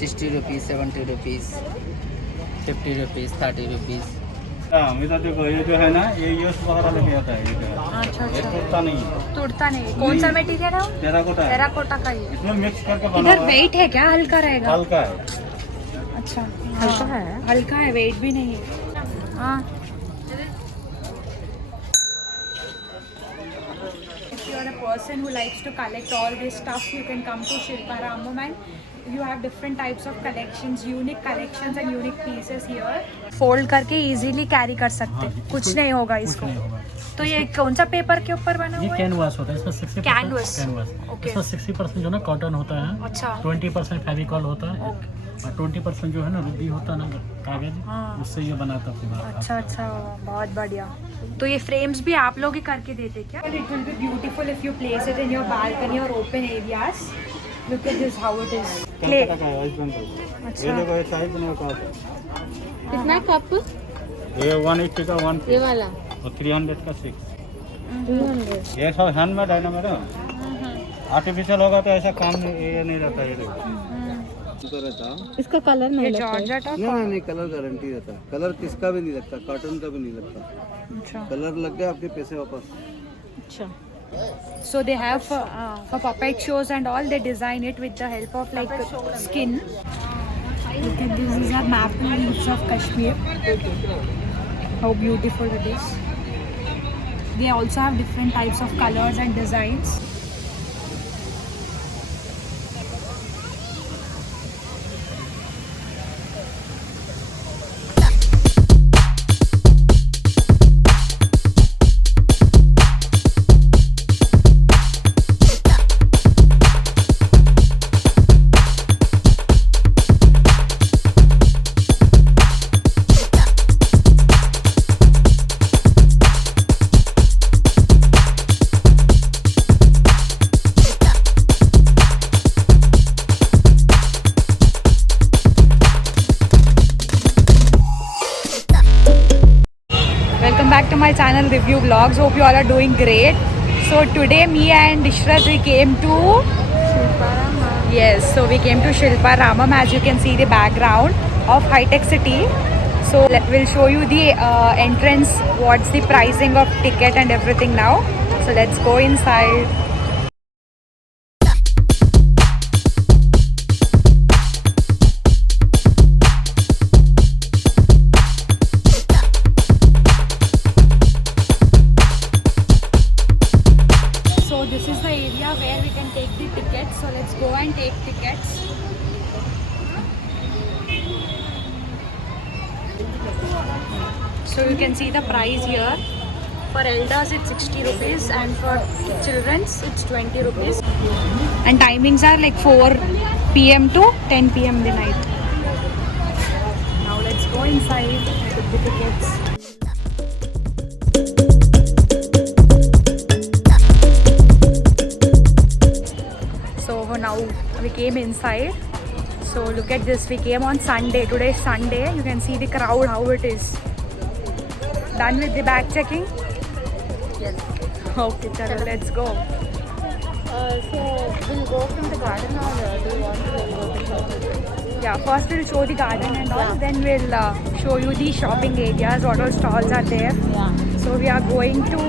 60 rupees, 70 rupees, 50 rupees, 30 rupees. Amita देखो ये जो है ना ये यूएस वगैरह लेके आता है ये जो है अच्छा ये अच्छा, टूटता नहीं टूटता नहीं। कौन सा मटेरियल है वो? टेराकोटा है टेराकोटा का ही है। इसमें मिक्स करके बना इधर हुआ है वेट है क्या? हल्का रहेगा? हल्का है अच्छा, हल्का है, हल्का है, वेट भी नहीं है। हाँ, if you are a person who likes to collect all this stuff, you can come to Shilpa Ramam and you have different types of collections, unique collections and unique pieces here. Fold करके easily carry कर सकते हैं, कुछ नहीं होगा इसको। तो ये कौन सा पेपर के ऊपर बना ये हुआ है? कैनवास होता है, इसमें 60% कैनवास। कैनवास। ओके। इसमें 60% जो ना कॉटन होता है, अच्छा। 20% फेविकॉल होता है ओके। और 20% जो है ना रुबी होता है ना कागज, हाँ। उससे ये बनाता पूरा। अच्छा अच्छा, बहुत बढ़िया। तो ये फ्रेम्स भी आप लोग ही करके देते क्या? It will be beautiful if you place it in your balcony और open areas. Look at this how it is. Clay. Calcutta का है वेस्ट बंगाल अच्छा। ये देखो ये साइज बना हुआ है कितना कप? ये 180 का 1 ये वाला और 300 का 6 200। ये सब हैंडमेड है ना मैडम आर्टिफिशियल होगा तो ऐसा काम नहीं ये नहीं रहता ये देखो रहता इसका कलर ये नहीं लगता है। जॉर्जेट नहीं कलर गारंटी रहता है कलर किसका भी नहीं लगता कॉटन का भी नहीं लगता अच्छा। कलर लग गया आपके पैसे वापस अच्छा, So they have for puppet shows and all, they design it with the help of like skin. Look at this, these are maple leaves of Kashmir. How beautiful it is. They also have different types of colors and designs. Welcome back to my channel Review Vlogs. Hope you all are doing great. So today me and Ishrad we came to we came to Shilpa Ramam, as you can see the background of High Tech City. So we'll show you the entrance, what's the pricing of ticket and everything now. So let's go inside. So this is the area where we can take the tickets. So let's go and take tickets. So you can see the price here. For elders it's 60 rupees and for children's it's 20 rupees. And timings are like 4 p.m. to 10 p.m. the night. Now let's go inside and take the tickets. So now we came inside. So look at this, we came on Sunday. Today is Sunday. You can see the crowd, how it is. Done with the bag checking? yes. Okay, chalo, let's go. So we'll go from the garden or do you want to go to shopping? Yeah, first we'll show the garden and all, then we'll show you the shopping areas, what all stalls are there. Yeah. So we are going to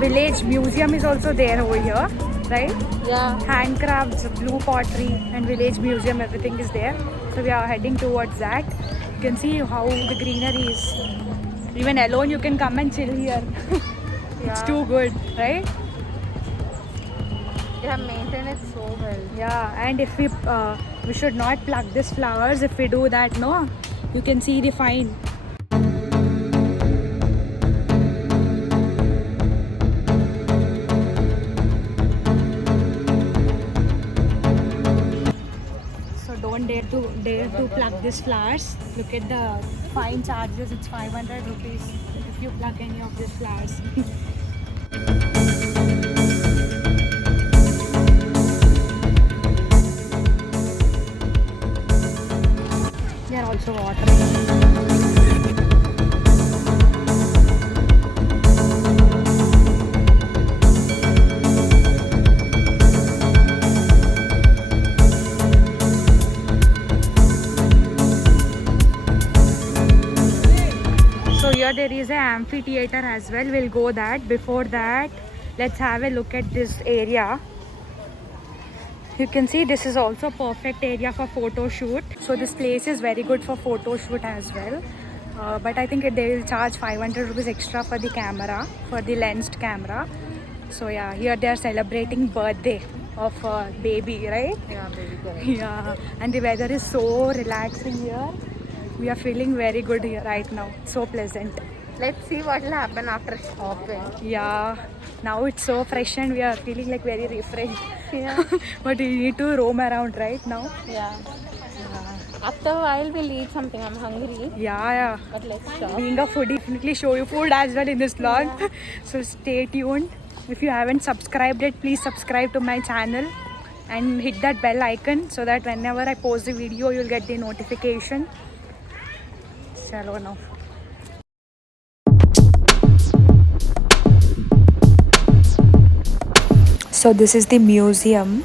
Village Museum is also there over here, right? Yeah. Handcrafts, blue pottery and Village Museum, everything is there. So we are heading towards that. You can see how the greenery is. Even alone you can come and chill here. It's too good, right? They have maintained it so well. Yeah, and if we should not pluck these flowers. If we do that, no, you can see the fine. So don't dare to pluck these flowers. Look at the fine charges. It's 500 rupees if you pluck any of these flowers. They are also watering. here there is an amphitheater as well. We'll go that. Before that, let's have a look at this area. You can see this is also perfect area for photo shoot. So this place is very good for photo shoot as well. But I think they will charge 500 rupees extra for the camera, for the lensed camera. So yeah, here they are celebrating birthday of a baby, right? Yeah, baby girl. Yeah, and the weather is so relaxing here. We are feeling very good here right now. So pleasant. Let's see what will happen after shopping. Yeah, now it's so fresh and we are feeling like very refreshed. Yeah. But we need to roam around right now. Yeah. After a while, we'll eat something. I'm hungry. Yeah. But let's stop. Being a foodie, definitely show you food as well in this vlog. So stay tuned. If you haven't subscribed yet, please subscribe to my channel and hit that bell icon so that whenever I post the video, you'll get the notification. Chalo now. So this is the museum.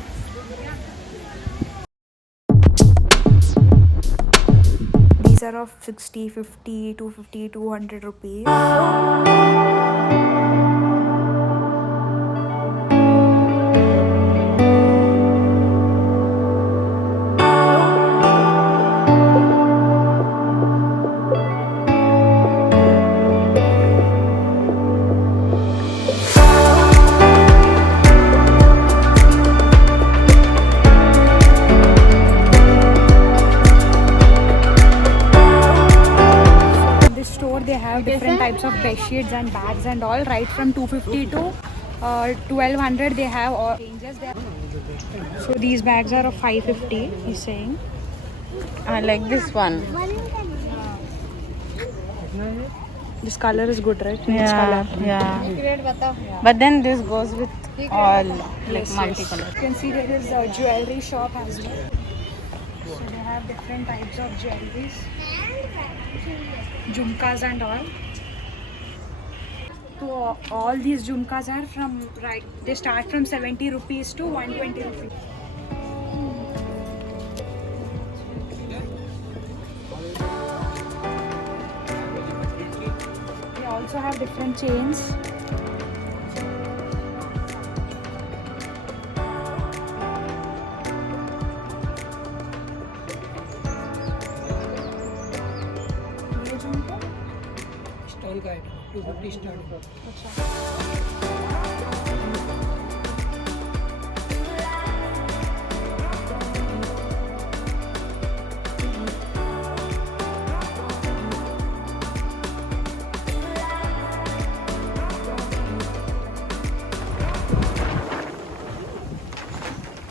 These are of 60, 50, 250, 200 rupees. Different types of bed sheets and bags and all, right from 250 to 1200 they have all ranges there. So these bags are of 550, he's saying. I like this one. This color is good, right? Peach Yeah, color. yeah. But then this goes with all like multicolor. You can see there is a jewelry shop as well. So they have different types of jewelries, jhumkas and all. So all these jhumkas are from, right, they start from 70 rupees to 120 rupees. They also have different chains.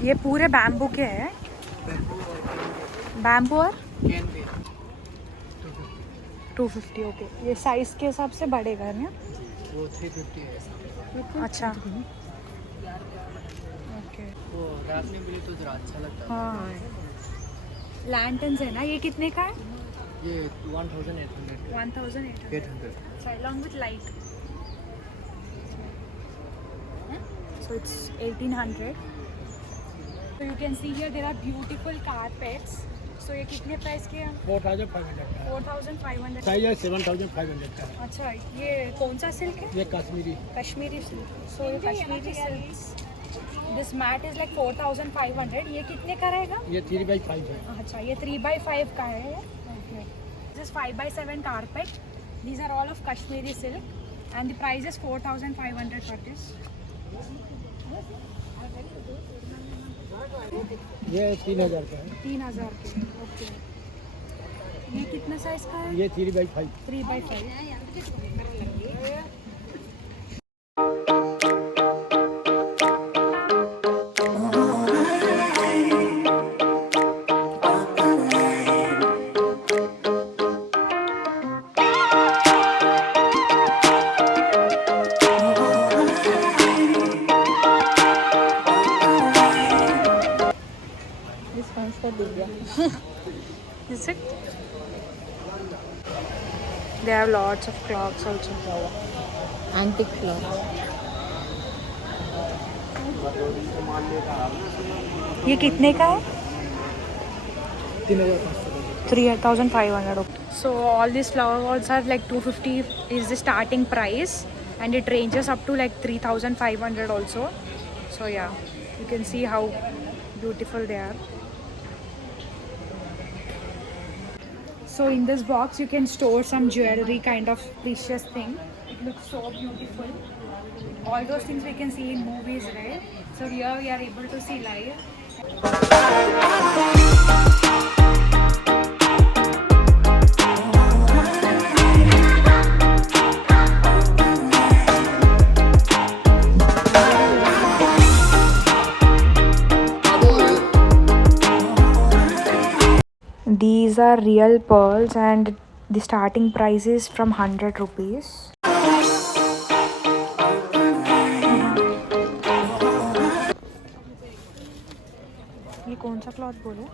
ये पूरे bamboo के हैं. Bamboo और 250. Okay, ये size के हिसाब से बढ़ेगा ना? वो 350 है. अच्छा, ओके. वो रात में मिली तो जरा अच्छा लगता है. हाँ, लैंटर्न्स है ना, ये कितने का है? ये 1800. 1800. So along with light. So it's 1800. So you can see here there are beautiful carpets. So ये कितने प्राइस के हैं? 4500 का 4500. साइज है 7500 का है। अच्छा, ये कौन सा सिल्क है? ये कश्मीरी कश्मीरी सिल्क. So ये Kashmiri silk. This mat is like 4500. ये कितने का रहेगा? ये 3x5 है। अच्छा, ये 3x5 का है. Okay. This is 5x7 carpet. These are all of Kashmiri silk, and the price is 4500 for this. ये 3000 का है। 3000 के. ओके. ये कितना साइज का है? ये 3x5। 3x5. Is it? They have lots of clocks also. Antique cloth. ये कितने का है? 3,500. So all these flower walls are like 250 is the starting price, and it ranges up to like 3,500 also. So yeah, you can see how beautiful they are. So in this box you can store some jewelry, kind of precious thing. It looks so beautiful. All those things we can see in movies, right? So here we are able to see live. These are real pearls and the starting price is from 100 rupees. ये कौन सा cloth बोलो?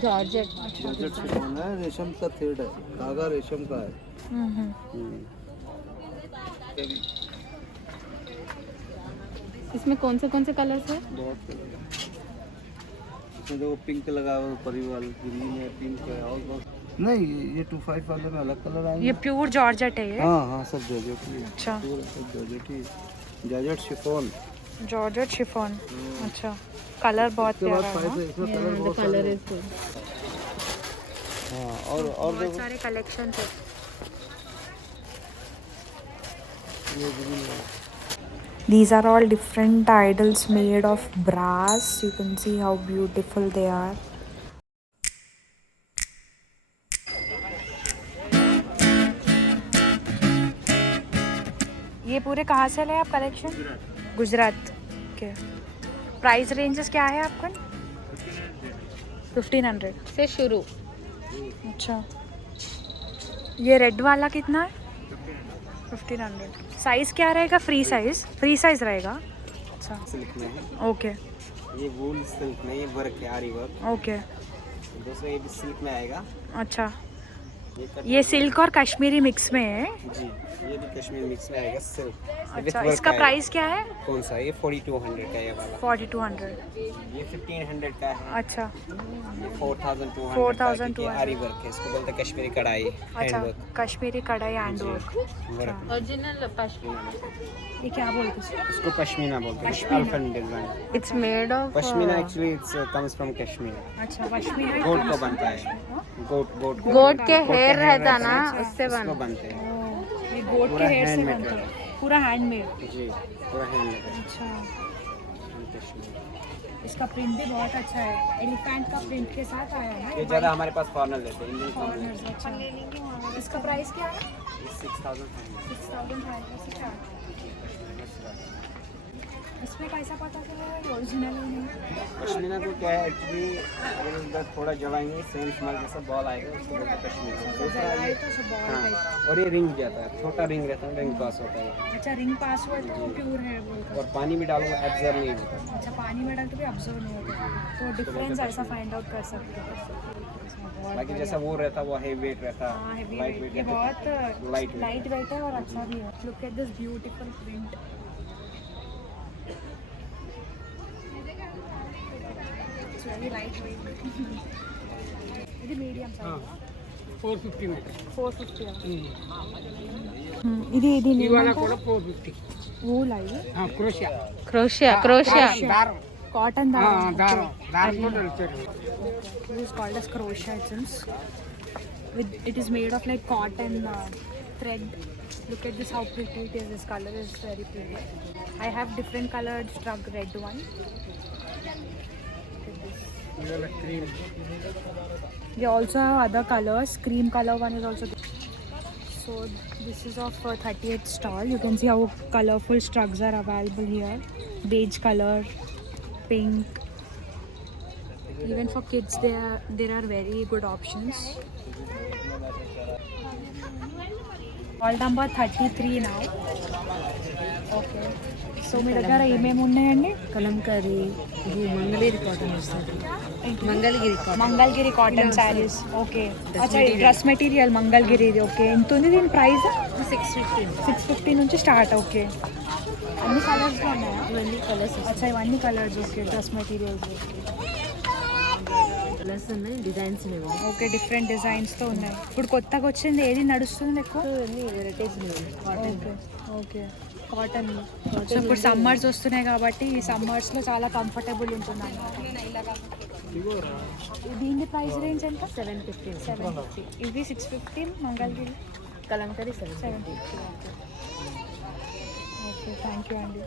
Georgette. Georgette chiffon है, रेशम का thread है, धागा रेशम का है। इसमें कौन से कलर्स है? बहुत इसमें देखो पिंक लगा हुआ है, परिवार ग्रीन है, पिंक है और बहुत नहीं, ये 25 वाले में अलग कलर आएंगे। ये प्योर जॉर्जेट है ये? हाँ सब जॉर्जेट ही है। अच्छा, पूरा सब जॉर्जेट ही, जॉर्जेट शिफॉन। Georgette chiffon. अच्छा, कलर बहुत प्यारा है ना? इसमें कलर बहुत कलर है हाँ, और बहुत सारे कलेक्शन है। ये ग्रीन है। These are all different idols made of brass. You can see how beautiful they are. ये पूरे कहाँ से लाए आप कलेक्शन? गुजरात के। प्राइस रेंजेस क्या है आपका? 1500 से शुरू. अच्छा, ये रेड वाला कितना है? 1500. साइज क्या रहेगा? फ्री साइज रहेगा? अच्छा, सिल्क में है, ओके ये वूल सिल्क में, ये वर्क है, आरी वर्क। ओके, दोस्तों ये भी सिल्क में आएगा। अच्छा, ये ये सिल्क और कश्मीरी मिक्स में है? जी, ये भी कश्मीर मिक्स में आएगा, सिल्क। अच्छा, इसका प्राइस क्या है? कौन सा? ये 4200 का है ये वाला। 4200. ये 1500 का है। अच्छा, ये 4200 4200 आरी वर्क है, इसको बोलते हैं कश्मीरी कढ़ाई, अच्छा, हैंड वर्क। कश्मीरी कढ़ाई hand work. Work original pashmina. ये क्या बोलते हैं? इसको पश्मीना बोलते हैं, अल्फन design. It's made of pashmina actually it's comes from Kashmir. अच्छा, पश्मीना गोट को बनता है, गोट गोट के हेयर रहता ना, उससे उसको बन. बनते हैं। ये गोट के पूरा हेयर से handmade बनता रहता है, पूरा हैंडमेड। जी, पूरा हैंडमेड है। अच्छा, कश्मीर। इसका प्रिंट भी बहुत अच्छा है, एलिफेंट का प्रिंट के साथ आया है ना ये ज़्यादा हमारे पास फॉरनर लेते हैं, इंडियन फॉरनर। Corners, अच्छा। इसका प्राइस क्या है? 6500। 6500 से स्टार्ट। इसमें कैसा पता चला ओरिजिनल ही नहीं? पश्मीना को क्या है एक्चुअली, अगर उधर थोड़ा जलाएंगे सेम स्मेल जैसा बॉल आएगा, उसको बोलते हैं पश्मीना। दूसरा जलाए ये, तो सब बहुत हाँ, टाइप। और ये रिंग जाता है, छोटा रिंग रहता है, रिंग पास होता है। अच्छा, रिंग पासवर्ड तो प्योर है बोलकर। और पानी में डालो एब्जर्व नहीं होता। अच्छा, पानी में डाल के भी ऑब्जर्व नहीं होता, तो डिफरेंस ऐसा फाइंड आउट कर सकते हो। बाकी जैसा वो रहता है वो हेवी वेट रहता हाँ, है, हेवी लाइट वेट, वेट ये रहता बहुत है, लाइट लाइट वेट है और अच्छा भी है। Look at this beautiful print. It's very light weight. ఇది మీడియం సైజ్ 450 मीटर 450. ఇది ఇది ఇవాళ కూడా 450. వూల్ అయ్యి క్రోషియా క్రోషియా. దారం కాటన్ దారం దారంతో నడిచారు. It is called as crochet items. It is made of like cotton thread. Look at this, how pretty it is. This color is very pretty. I have different colored strug red one. ఇవాళ cream. They also have other colors. Cream color one is also good. So this is of 38th stall. You can see how colorful strugs are available here. Beige color, pink. Even for kids there are very good options. All number 33 now. Okay. So మీ దగ్గర ఏమేమి ఉన్నాయండి? కలంకారీ, ఇది Mangalagiri cotton వస్తుంది. Mangalagiri cotton saris. Okay, అచ్చా, dress material Mangalagiri. Okay, ఎంత ఉంది దీని price? 650 నుంచి స్టార్ట్. ఓకే, అన్ని కలర్స్లో ఉన్నాయా? ఇవన్నీ కలర్స్. అచ్చా, ఇవన్నీ colours. Okay, dress materials. Colours ఉన్నాయి, డిజైన్స్ లేవు. ఓకే, డిఫరెంట్ డిజైన్స్తో ఉన్నాయి. ఇప్పుడు కొత్తగా వచ్చింది ఏది నడుస్తుంది ఎక్కువ? అన్ని వెరైటీస్ ఉన్నాయి. Okay okay, cotton. సో ఇప్పుడు సమ్మర్స్ వస్తున్నాయి కాబట్టి ఈ సమ్మర్స్లో చాలా కంఫర్టబుల్ ఉంటుంది అన్నమాట. దీని ప్రైస్ రేంజ్ ఎంత? 750. 750. ఇది 650. Mangalagiri kalamkari 750. 750. Okay, thank you అండి.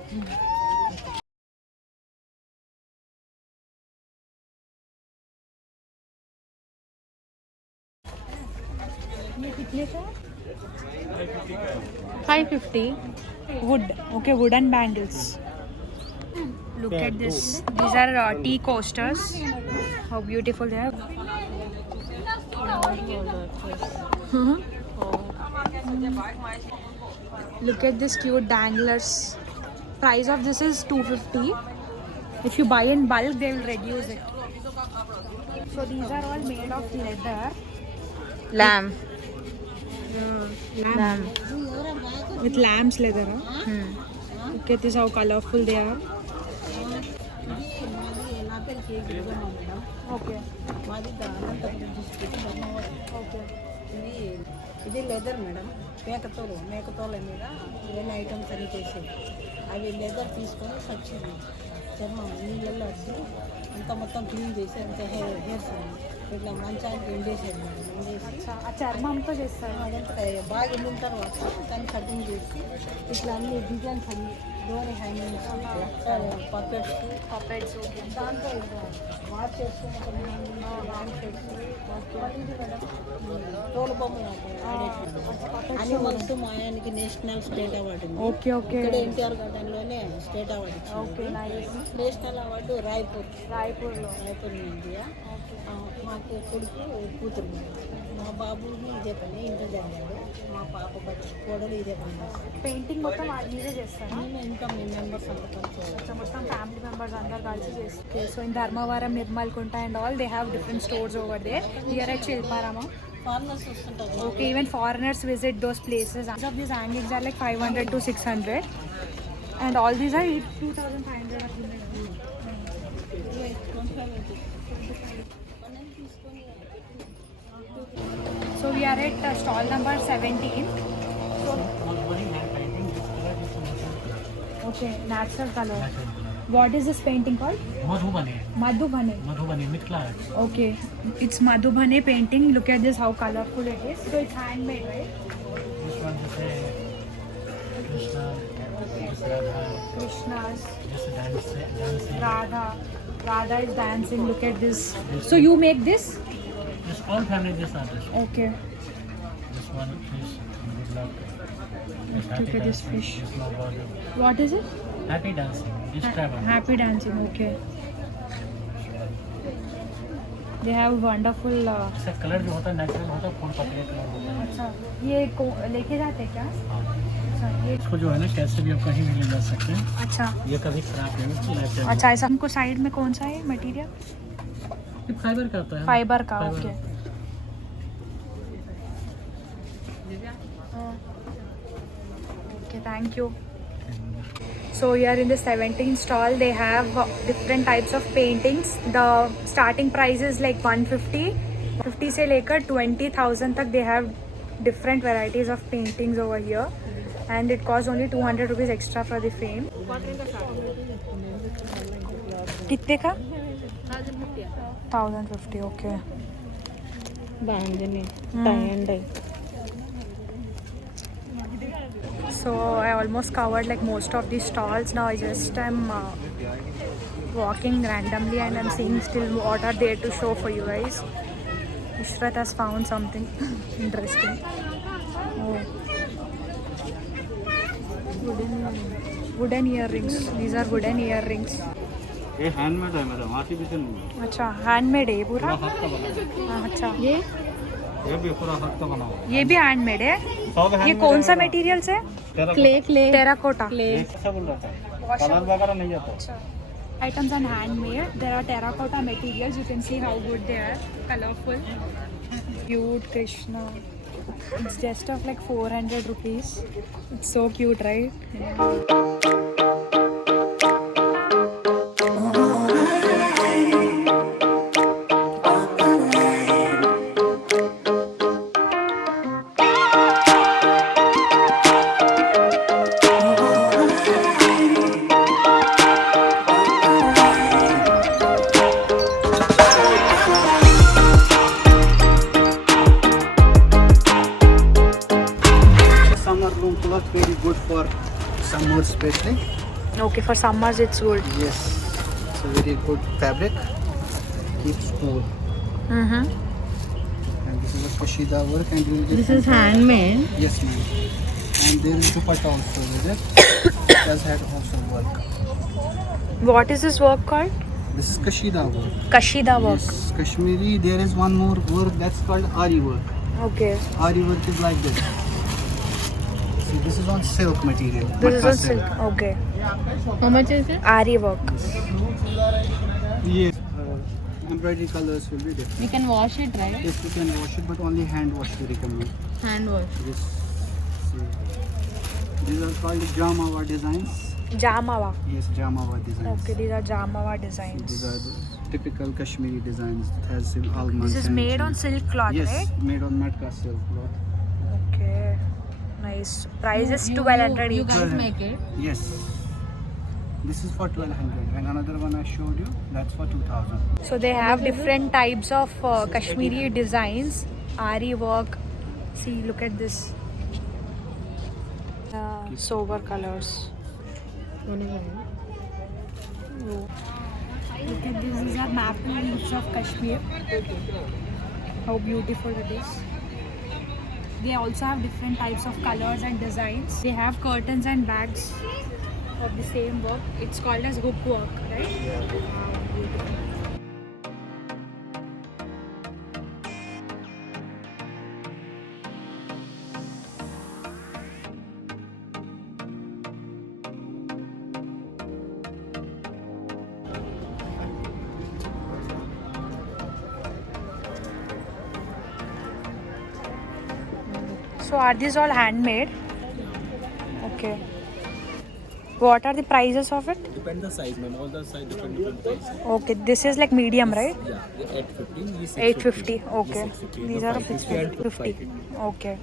ये कितने का? 550. Wood. Okay, wooden bangles. Look at this. These are tea coasters. How beautiful they are. Look at this cute danglers. Price of this is 250. If you buy in bulk, they will reduce it. So these are all made of leather. Lamb. Lamb. With lamb's leather. Huh? Look at this, how colorful they are. Okay. Okay. ఇది leather madam, మేకతోలు మీద ఇవన్నీ items అన్ని చేసేది. అవి leather తీసుకొని సచ్చింది చర్మం నీళ్ళల్లో వచ్చి అంత మొత్తం క్లీన్ చేసి అంత హెయిర్స్ ఇట్లా మంచానికి ఎండేసేది మేడం. ఎండేసి చర్మంతో చేస్తారు. అదంతా బాగా ఎండిన తర్వాత దాన్ని కటింగ్ చేసి ఇట్లా అన్ని డిజైన్స్ అన్ని డోర్ హ్యాంగింగ్స్, పప్పెట్స్ దాంతో వాచ్ చేసుకున్న కొన్ని లాంగ్ షర్ట్స్, ఇది మేడం తోలు బొమ్మలు అని మొత్తం మాయానికి నేషనల్ స్టేట్ అవార్డు ఉంది. Okay okay. ఇక్కడ ఎన్టీఆర్ గార్డెన్లోనే state award okay, nice. National award రాయ్పూర్లో ఇండియా. మాకు కొడుకు కూతురు, మా బాబుని ఇదే పని ఇంట్లో జరిగాడు, మా పాప కోడలు ఇదే పని. పెయింటింగ్ మొత్తం మీరే చేస్తారా? మేము ఇంకా మీ మెంబర్స్ అంతా కలిసి సో మొత్తం ఫ్యామిలీ మెంబర్స్ అందరు కలిసి చేస్తారు. So in Dharmavaram, Nirmalkunta and all they have different stores over there. Here at Chilparama. Foreigners వస్తుంటారు. Okay, even foreigners visit those places. Some of these hangings are like 500 to 600 and all these are 2500 or something. So we are at stall number 17. Okay, natural color. What is this painting called? Madhubani. Madhubani. Madhubani, Mithila. Okay, it's Madhubani painting. Look at this, how colorful it is. So it's handmade, right? This one is a Krishna, this Radha, Krishna's, this dancing. Radha is dancing. Look at this. So you make this? This all family this artist. Okay. This one is good luck. This Look happy at this dancing. fish. This love order. What is it? Happy dancing. This travel. Happy dancing. Okay. They have wonderful. इसका colour जो होता है natural होता है, फूल पत्ते colour होता है। अच्छा, ये लेके जाते हैं क्या? अच्छा, ये इसको जो है ना कैसे भी आप कहीं भी ले जा सकते हैं। अच्छा ये कभी खराब नहीं होती लाइफ। अच्छा, ऐसा हमको साइड में कौन सा है मटेरियल? ये फाइबर का होता है। फाइबर का. Fibre. Okay. Okay, thank you. So here in the 17th stall they have different types of paintings. The starting price is like 150 से लेकर 20,000 तक. They have different varieties of paintings over here and it costs only 200 rupees extra for the frame. कितने का? 1050. Okay. బాగుంది tie and dye. So I almost covered like most of these stalls. Now I just am walking randomly and I'm seeing still what are there to show for you guys. Ishrat has found something interesting. Oh. Wooden earrings. These are wooden earrings. ये handmade है madam, artificial नहीं। अच्छा, handmade है ये पूरा? पूरा हाथ का बना है। अच्छा, ये भी पूरा हाथ का बना हुआ है। ये भी हैंडमेड है. सब ये handmade कौन सा है। मटेरियल से? Clay terracotta. ऐसा बोल रहा था, कलर वगैरह नहीं जाता। Items are handmade. There are terracotta materials. You can see how good they are. Colorful. Cute Krishna. It's just of like 400 rupees. It's so cute, right? summer especially. Okay, for summers it's good. Yes, it's a very good fabric. Keeps cool. Mm-hmm. And this is a Kashida work, and you will get This is handmade. yes, ma'am. And there is dupatta also with it. It does have also work. What is this work called? This is Kashida work. Kashida work. Yes, Kashmiri. There is one more work that's called Ari work. Okay. Ari work is like this. See, this is on silk material. This is matka on silk. Okay. How much is it? Ari work. Yes. Embroidery colors will be different. We can wash it, right? Yes, you can wash it, but only hand wash we recommend. Hand wash. This. See. These are called Jamawa designs. Jamawa. Yes, Jamawa designs. Okay, these are Jamawa These designs. are the typical Kashmiri designs. It has almonds. This is and made on cheese. silk cloth, Yes, right? made on matka silk cloth. Okay. Nice. Price is 1200 You each. guys make it. Yes. This is for 1200, and another one I showed you, that's for 2000. So they have different types of Kashmiri designs. Ari work. See, look at this. Sober colors. Look at this. These are maple leaves of Kashmir. How beautiful it is. They also have different types of colors and designs. They have curtains and bags of the same work. It's called as hook work, right? So are these all handmade? Okay. What are the prices of it? Depend the size, ma'am. All the size different price. Okay, this is like medium, right? Yeah, 850. This 850. Okay. 650. These The are 550 50. Okay.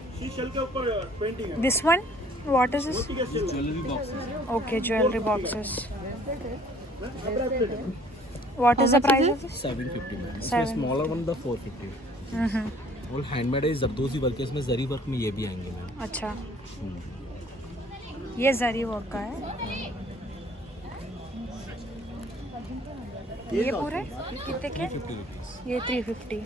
This one? What is this? Jewelry boxes. Okay, jewelry boxes. What is the price of this? 750, ma'am. इसमें Seven. smaller one the 450. Mm-hmm. और handmade है जरदोजी work है, इसमें जरी work में ये भी आएंगे ma'am. अच्छा. ये जरी वर्क का है. ये पूरे ये कितने के? 50 rupees. ये 350.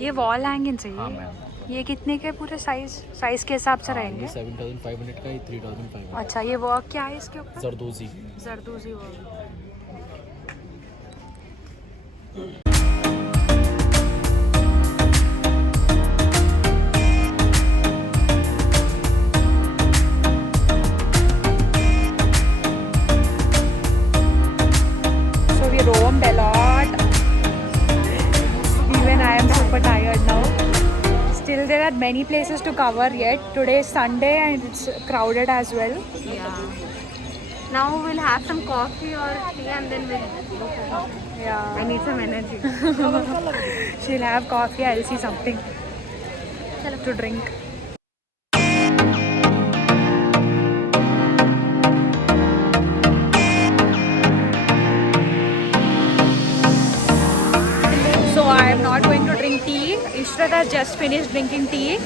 ये वॉल हैंगिंग चाहिए. हाँ मैम. ये कितने के पूरे साइज के हिसाब से हाँ, ये रहेंगे? 7500 का, ये 3500. अच्छा, ये वर्क क्या है इसके ऊपर? जरदोजी. जरदोजी work. So we roamed a lot. Even I am super tired now. Still there are many places to cover yet. Today is Sunday and it's crowded as well. Yeah. Now we'll have some coffee or tea and then we'll go for coffee. Yeah. I need some energy. She'll have coffee, I'll see something to drink. So I am not going to drink tea. Ishrat has just finished drinking tea.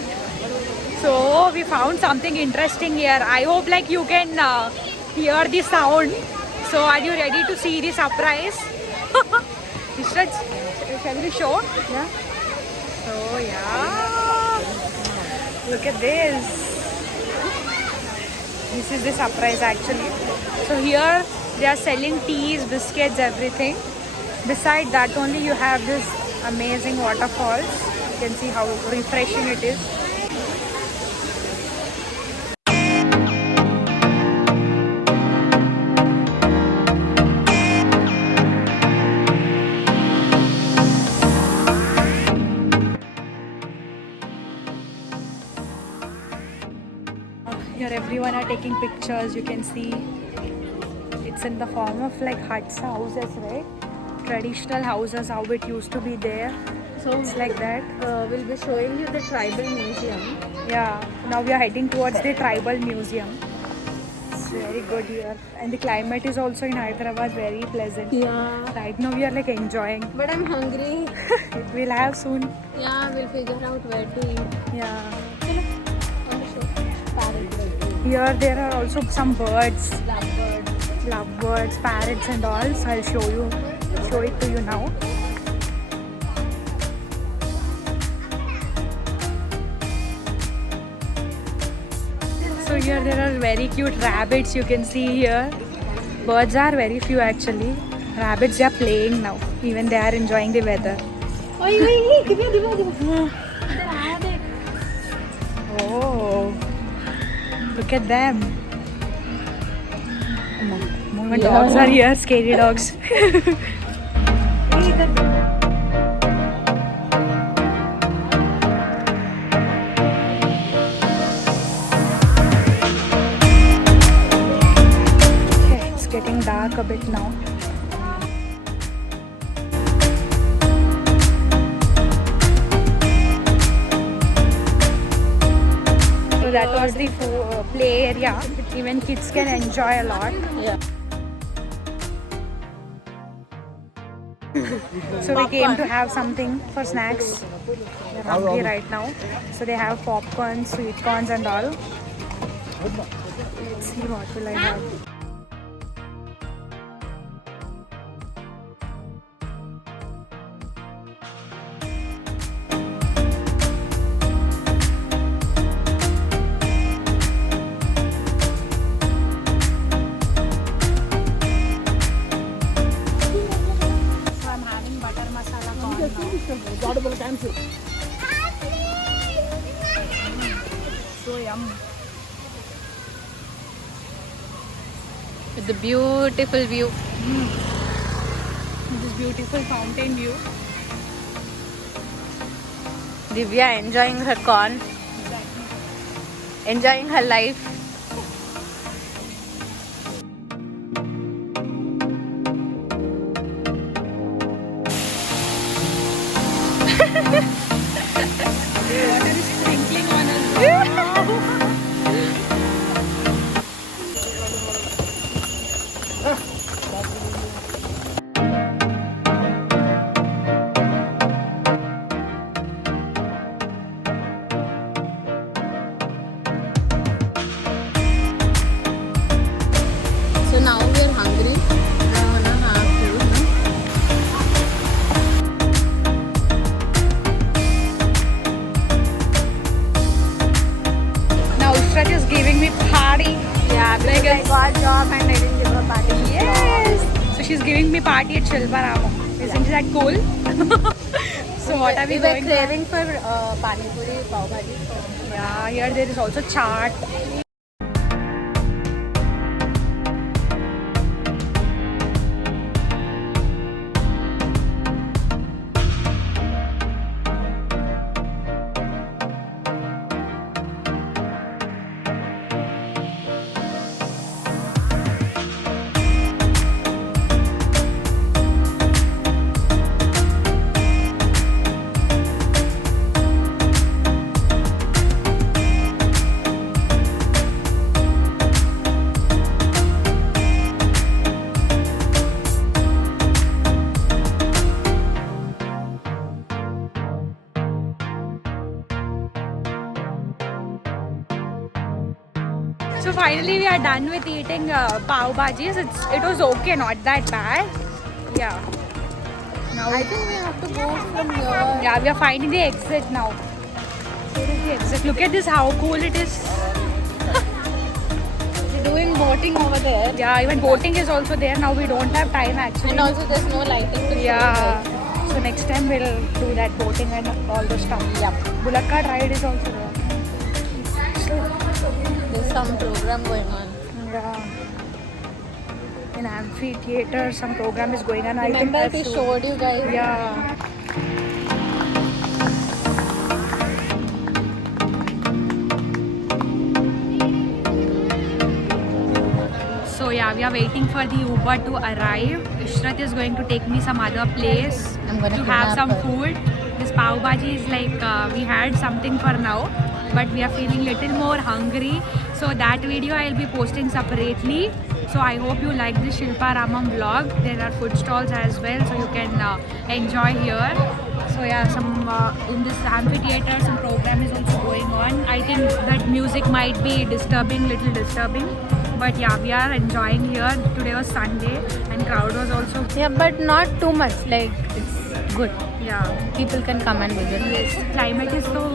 So we found something interesting here. I hope like you can hear the sound. So are you ready to see the surprise? Ishrat, shall we show? Yeah. So yeah. Look at this. This is the surprise actually. So here they are selling teas, biscuits, everything. Beside that only you have this amazing waterfalls. You can see how refreshing it is. Here everyone are taking pictures. You can see it's in the form of like huts, houses, right? Traditional houses, how it used to be there. So It's like that. we'll be showing you the tribal museum. Yeah, now we are heading towards the tribal museum. very good here. And the climate is also in Hyderabad very pleasant. Yeah. Right now we are like enjoying. But I'm hungry. We'll have soon. Yeah, we'll figure out where to eat. Yeah. On the show. Parrot. Here there are also some birds. Lovebird. Lovebirds, parrots and all. So I'll show it to you now. So here there are very cute rabbits you can see here. Birds are very few actually. Rabbits are playing now. Even they are enjoying the weather. Oh, look at them. My dogs are here, scary dogs. Okay, it's getting dark a bit now. So that was the play area. Even kids can enjoy a lot. Yeah. So we came to have something for snacks. We're hungry right now. So they have popcorn, sweet corns and all. Let's see what will I have. So I'm having butter masala corn now. So yum. With the beautiful view. This beautiful fountain view. Divya enjoying her corn. Enjoying her life. Water is sprinkling on us. So now we're hungry. I wanna have food. Now Ushrat is giving me party. Yeah, because I got job and I didn't give a party. Yes. So she's giving me party at Shilparamo. Isn't that cool? So what are we were going to? craving for pani puri, pav bhaji. Yeah, here there is also chaat. So finally we are done with eating pav bhajis. It was okay, not that bad. Yeah. Now I think we have to go from here. yeah, we are finding the exit now. Where is the exit? Look at this, how cool it is. We're doing boating over there. Yeah, even boating is also there. Now we don't have time actually. And also there's no lighting to show Yeah. you So next time we'll do that boating and all the stuff. Yep. Bullock cart ride is also there. guys. There's some program going on. Yeah. In amphitheater, some program is going on. Remember I think we that's showed you guys? Yeah. So yeah, we are waiting for the Uber to arrive. Ishrat is going to take me some other place I'm gonna to have kidnap some her. food. This pav bhaji is like we had something for now. but we are feeling little more hungry. So that video I'll be posting separately. So I hope you like this Shilpa Ramam vlog. There are food stalls as well, so you can enjoy here. So yeah, some in this amphitheater some program is also going on. I think that music might be little disturbing. But yeah, we are enjoying here. Today was Sunday and crowd was also Yeah, but not too much. Like it's good. yeah. People can come and visit. Yes, climate is so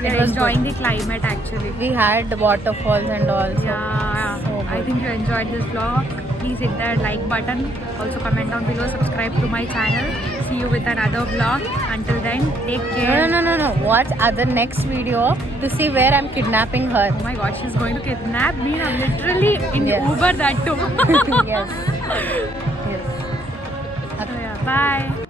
we It are was enjoying the climate actually. We had the waterfalls and all. So Yeah, so I good. think you enjoyed this vlog. Please hit that like button. Also comment down below, subscribe to my channel. See you with another vlog. Until then, take care. No. Watch other next video to see where I'm kidnapping her. Oh my god, she's going to kidnap me now. Literally in Yes. Uber that too. Yes. Yes. So yeah, bye.